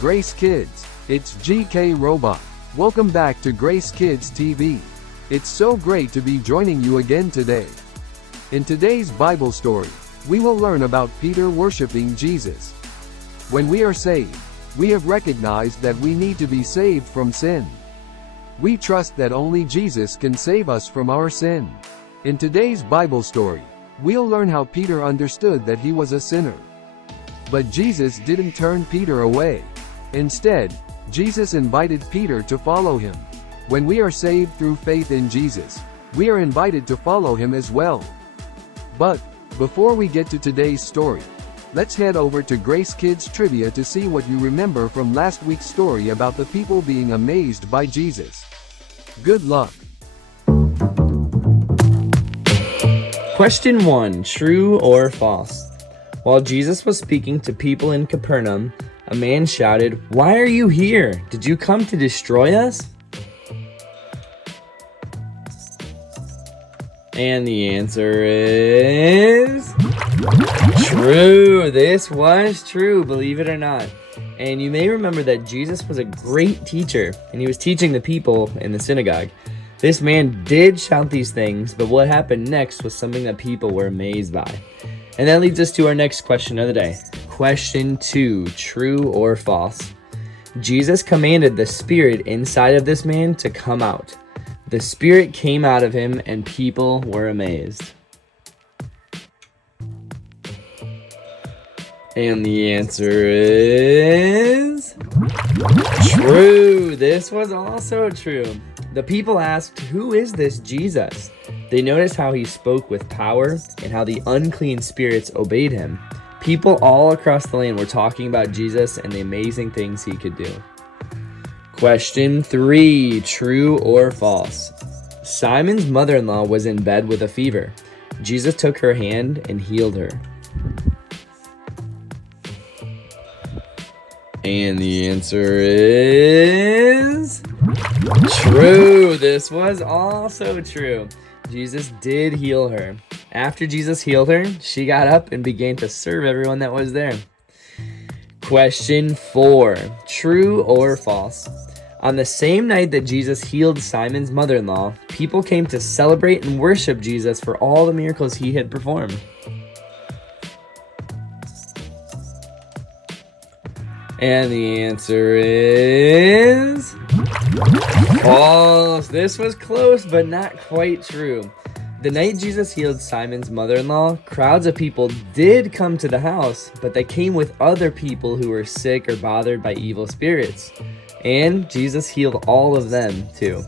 Grace Kids. It's GK Robot. Welcome back to Grace Kids TV. It's so great to be joining you again today. In today's Bible story, we will learn about Peter worshiping Jesus. When we are saved, we have recognized that we need to be saved from sin. We trust that only Jesus can save us from our sin. In today's Bible story, we'll learn how Peter understood that he was a sinner. But Jesus didn't turn Peter away. Instead, Jesus invited Peter to follow him. When we are saved through faith in Jesus, we are invited to follow him as well. But, before we get to today's story, let's head over to Grace Kids Trivia to see what you remember from last week's story about the people being amazed by Jesus. Good luck! Question 1. True or false? While Jesus was speaking to people in Capernaum, a man shouted, "Why are you here? Did you come to destroy us?" And the answer is true. This was true, believe it or not. And you may remember that Jesus was a great teacher, and he was teaching the people in the synagogue. This man did shout these things, but what happened next was something that people were amazed by. And that leads us to our next question of the day. Question 2, true or false? Jesus commanded the spirit inside of this man to come out. The spirit came out of him, and people were amazed. And the answer is true. This was also true. The people asked, "Who is this Jesus?" They noticed how he spoke with power and how the unclean spirits obeyed him. People all across the land were talking about Jesus and the amazing things he could do. Question 3, true or false? Simon's mother-in-law was in bed with a fever. Jesus took her hand and healed her. And the answer is true. This was also true. Jesus did heal her. After Jesus healed her, she got up and began to serve everyone that was there. Question 4, true or false? On the same night that Jesus healed Simon's mother-in-law, people came to celebrate and worship Jesus for all the miracles he had performed. And the answer is false. This was close, but not quite true. The night Jesus healed Simon's mother-in-law, crowds of people did come to the house, but they came with other people who were sick or bothered by evil spirits. And Jesus healed all of them too.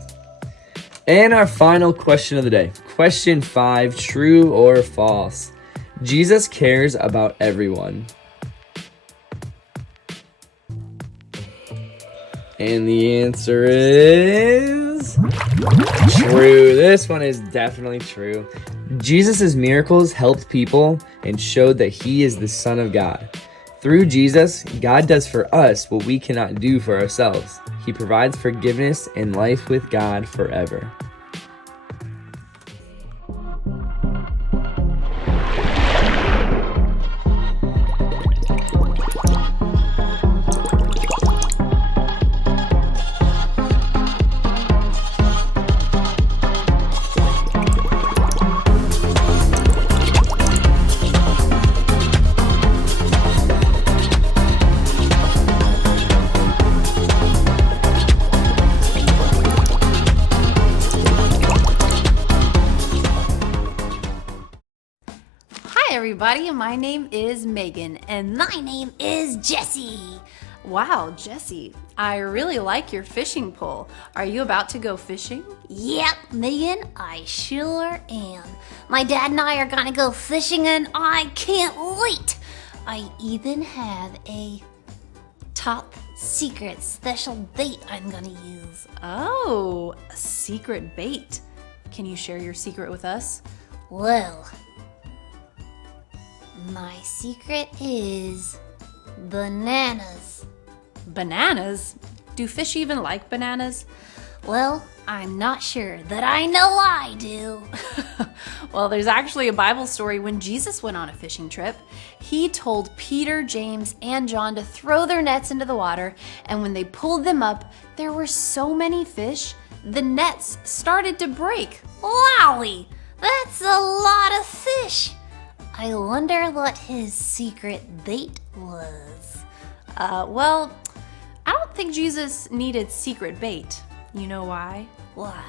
And our final question of the day. Question 5, true or false? Jesus cares about everyone. And the answer is true. This one is definitely true. Jesus' miracles helped people and showed that he is the Son of God. Through Jesus, God does for us what we cannot do for ourselves. He provides forgiveness and life with God forever. Hi everybody, my name is Megan and My name is Jessie. wow, Jessie, I really like your fishing pole. Are you about to go fishing? Yep, Megan, I sure am. My dad and I are gonna go fishing and I can't wait. I even have a top secret special bait I'm gonna use. Oh, a secret bait. Can you share your secret with us? Well, my secret is bananas. Bananas? Do fish even like bananas? Well, I'm not sure that I know I do. Well, there's actually a Bible story when Jesus went on a fishing trip. He told Peter, James, and John to throw their nets into the water, and when they pulled them up, there were so many fish, the nets started to break. Wowie! That's a lot of fish. I wonder what his secret bait was. Well, I don't think Jesus needed secret bait. You know why? Why?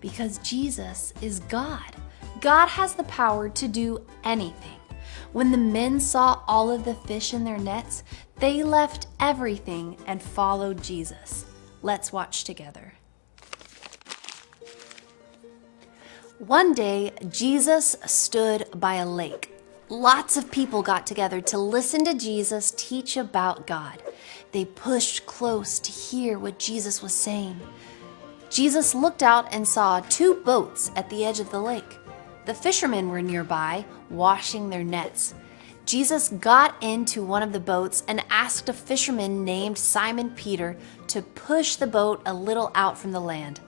Because Jesus is God. God has the power to do anything. When the men saw all of the fish in their nets, they left everything and followed Jesus. Let's watch together. One day, Jesus stood by a lake. Lots of people got together to listen to Jesus teach about God. They pushed close to hear what Jesus was saying. Jesus looked out and saw 2 boats at the edge of the lake. The fishermen were nearby, washing their nets. Jesus got into one of the boats and asked a fisherman named Simon Peter to push the boat a little out from the land.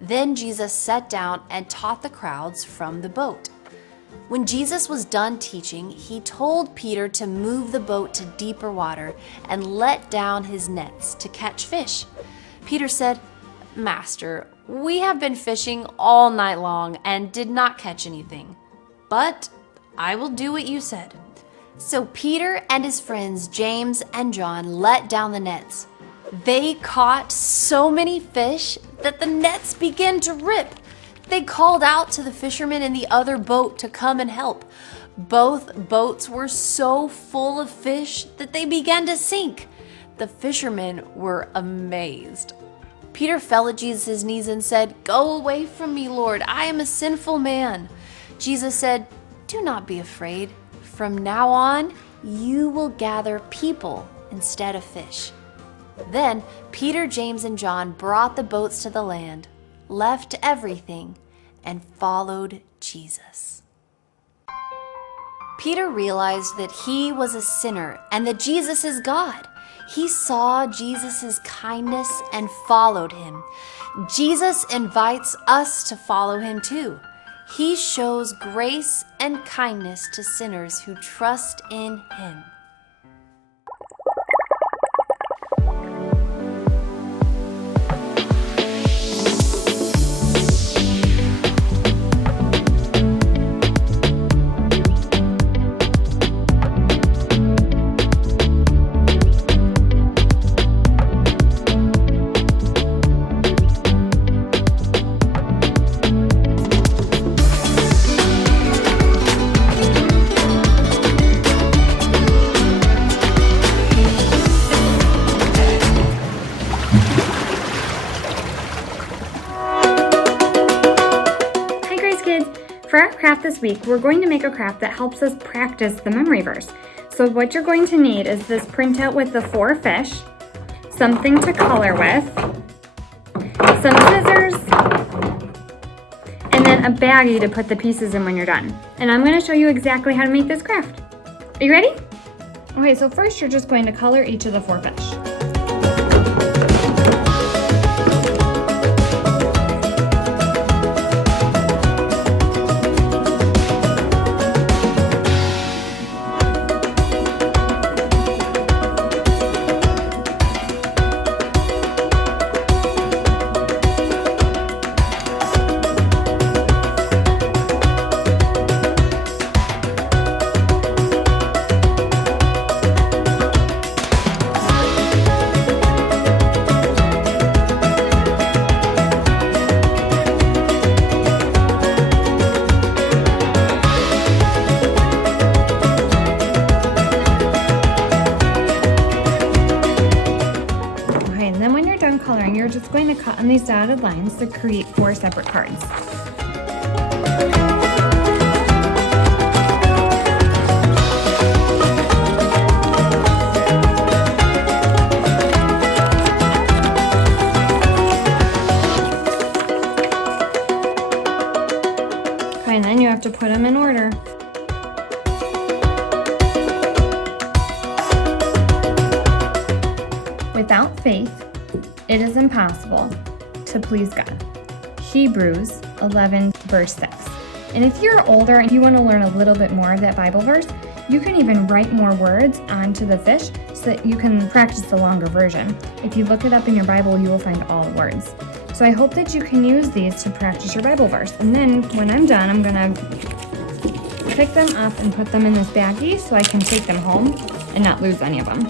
Then Jesus sat down and taught the crowds from the boat. When Jesus was done teaching, he told Peter to move the boat to deeper water and let down his nets to catch fish. Peter said, "Master, we have been fishing all night long and did not catch anything, but I will do what you said." So Peter and his friends James and John let down the nets. They caught so many fish that the nets began to rip. They called out to the fishermen in the other boat to come and help. Both boats were so full of fish that they began to sink. The fishermen were amazed. Peter fell at Jesus' knees and said, "Go away from me, Lord. I am a sinful man." Jesus said, "Do not be afraid. From now on, you will gather people instead of fish." Then Peter, James, and John brought the boats to the land, left everything, and followed Jesus. Peter realized that he was a sinner and that Jesus is God. He saw Jesus' kindness and followed him. Jesus invites us to follow him too. He shows grace and kindness to sinners who trust in him. For our craft this week, we're going to make a craft that helps us practice the memory verse. So what you're going to need is this printout with the 4 fish, something to color with, some scissors, and then a baggie to put the pieces in when you're done. And I'm going to show you exactly how to make this craft. Are you ready? Okay, so first you're just going to color each of the 4 fish. Coloring, you're just going to cut on these dotted lines to create 4 separate cards. Okay, and then you have to put them in order. Without faith, it is impossible to please God. Hebrews 11, verse 6. And if you're older and you want to learn a little bit more of that Bible verse, you can even write more words onto the fish so that you can practice the longer version. If you look it up in your Bible, you will find all the words. So I hope that you can use these to practice your Bible verse. And then when I'm done, I'm going to pick them up and put them in this baggie so I can take them home and not lose any of them.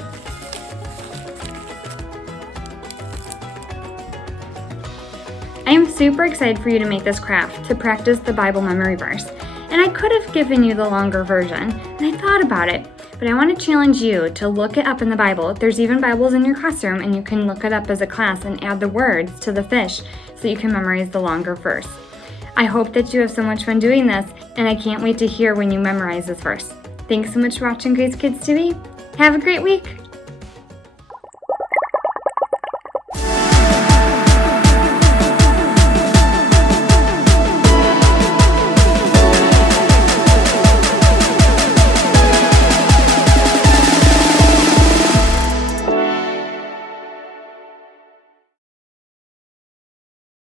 I am super excited for you to make this craft to practice the Bible memory verse. And I could have given you the longer version, and I thought about it, but I want to challenge you to look it up in the Bible. There's even Bibles in your classroom, and you can look it up as a class and add the words to the fish so you can memorize the longer verse. I hope that you have so much fun doing this, and I can't wait to hear when you memorize this verse. Thanks so much for watching Grace Kids TV. Have a great week!